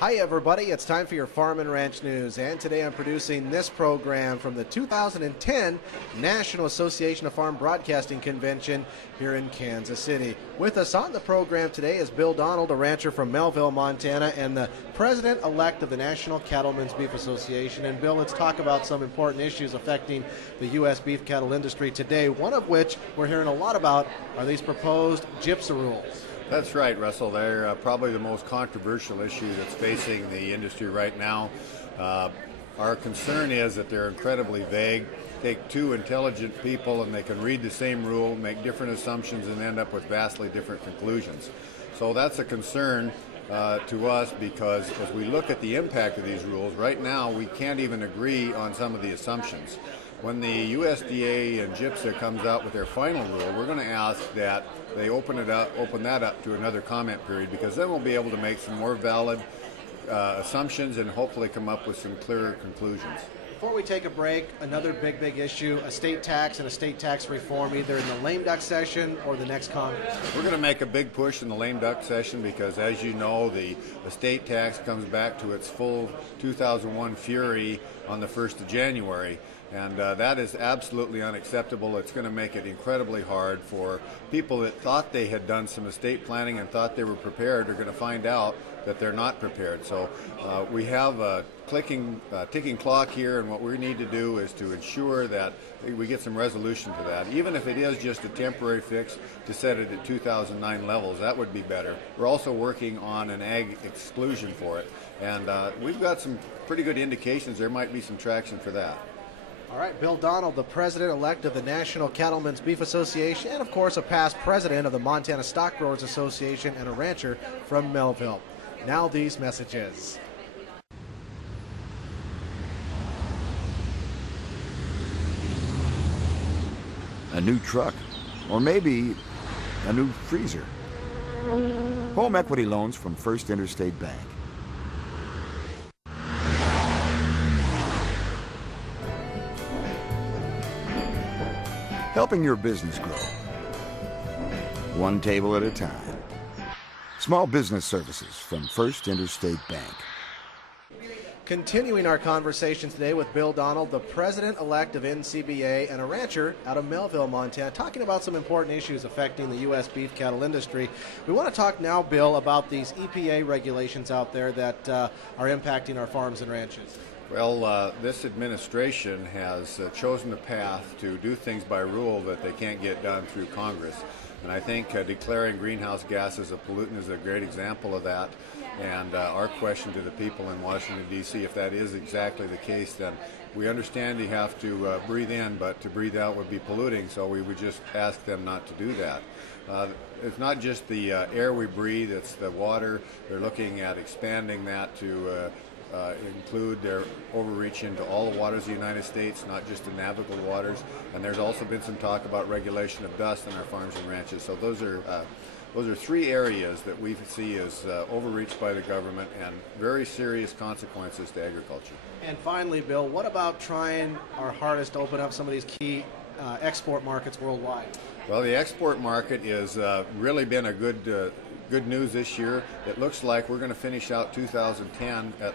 Hi everybody, it's time for your Farm and Ranch News, and today I'm producing this program from the 2010 National Association of Farm Broadcasting Convention here in Kansas City. With us on the program today is Bill Donald, a rancher from Melville, Montana, and the president-elect of the National Cattlemen's Beef Association. And Bill, let's talk about some important issues affecting the U.S. beef cattle industry today, one of which we're hearing a lot about are these proposed GIPSA rules. That's right, Russell. They're probably the most controversial issue that's facing the industry right now. Our concern is that they're incredibly vague. Take two intelligent people and they can read the same rule, make different assumptions, and end up with vastly different conclusions. So that's a concern to us, because as we look at the impact of these rules, right now we can't even agree on some of the assumptions. When the USDA and GIPSA comes out with their final rule, we're going to ask that they open that up to another comment period, because then we'll be able to make some more valid assumptions and hopefully come up with some clearer conclusions. Before we take a break, another big issue, a state tax and a state tax reform, either in the lame duck session or the next Congress. We're going to make a big push in the lame duck session because, as you know, the state tax comes back to its full 2001 fury on the 1st of January. And that is absolutely unacceptable. It's going to make it incredibly hard for people that thought they had done some estate planning and thought they were prepared are going to find out that they're not prepared. So we have a ticking clock here, and what we need to do is to ensure that we get some resolution to that. Even if it is just a temporary fix to set it at 2009 levels, that would be better. We're also working on an ag exclusion for it, and we've got some pretty good indications there might be some traction for that. All right, Bill Donald, the president-elect of the National Cattlemen's Beef Association, and of course a past president of the Montana Stock Growers Association and a rancher from Melville. Now these messages. A new truck, or maybe a new freezer. Home equity loans from First Interstate Bank. Helping your business grow, one table at a time. Small business services from First Interstate Bank. Continuing our conversation today with Bill Donald, the president-elect of NCBA and a rancher out of Melville, Montana, talking about some important issues affecting the U.S. beef cattle industry. We want to talk now, Bill, about these EPA regulations out there that are impacting our farms and ranches. Well, this administration has chosen a path to do things by rule that they can't get done through Congress. And I think declaring greenhouse gases a pollutant is a great example of that. And our question to the people in Washington, D.C., if that is exactly the case, then we understand you have to breathe in, but to breathe out would be polluting, so we would just ask them not to do that. It's not just the air we breathe, it's the water. They're looking at expanding that to include their overreach into all the waters of the United States, not just the navigable waters. And there's also been some talk about regulation of dust in our farms and ranches. So those are three areas that we see as overreach by the government and very serious consequences to agriculture. And finally, Bill, what about trying our hardest to open up some of these key export markets worldwide? Well, the export market has really been a good news this year. It looks like we're going to finish out 2010 at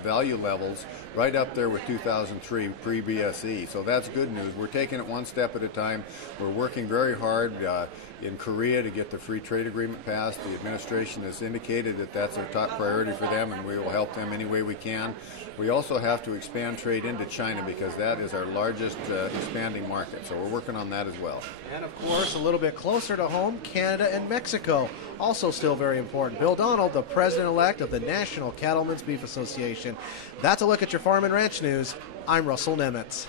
value levels right up there with 2003 pre-BSE. So that's good news. We're taking it one step at a time. We're working very hard in Korea to get the free trade agreement passed. The administration has indicated that that's a top priority for them, and we will help them any way we can. We also have to expand trade into China because that is our largest expanding market. So we're working on that as well. And of course, a little bit closer to home, Canada and Mexico, also still very important. Bill Donald, the president-elect of the National Cattlemen's Beef Association. That's a look at your Farm and Ranch News. I'm Russell Nemetz.